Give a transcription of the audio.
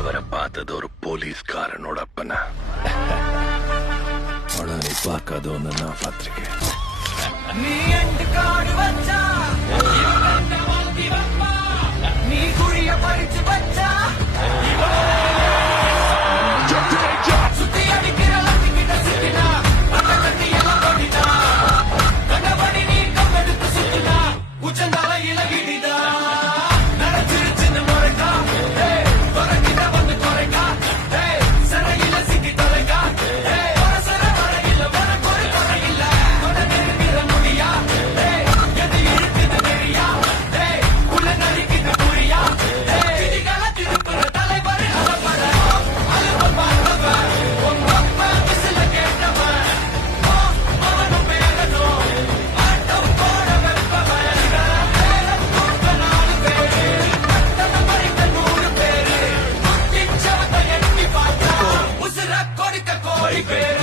தேவரை பார்த்தது ஒரு போலீஸ்காரனோட அப்பனா. ஆனா நீ பார்க்காத ஒண்ணு நான் பார்த்திருக்கேன். நீ எண்டு காடு வச்சா நீ குழிய பறிச்சு வச்சா சுத்தி அடிக்கிற லத்திக்கிட்ட சுத்தினா கட்டி எல்லாம் பண்ணினா கண்டபடி நீ கம்பெடுத்து சுத்தினா உச்சந்தால இலகிடிதா நடச்சிருச்சுன்னு முறைக்கா துறைக்கிட்ட வந்து குறைக்கா சிறையில சிக்கி தொலைக்கா சர வரையில வர குறையில்ல நெருங்கிற முடியா எது இருக்குது தெரியா உள்ள நறுக்கிட்டு புரியா விதிகளை திருப்புற தலைவர் அலப்பற அலுவ பார்த்தவன் உங்க அப்பா விசில கேட்டவன் அவனும் பேரனும் ஆட்டம் போட வெப்பவன் தூக்க 4 பேரு தன்னை மறித்த 100 பேரு குட்டிச்சவத்தை எண்ணி பார்த்தா உசுர கொடுக்க கோடி பேரு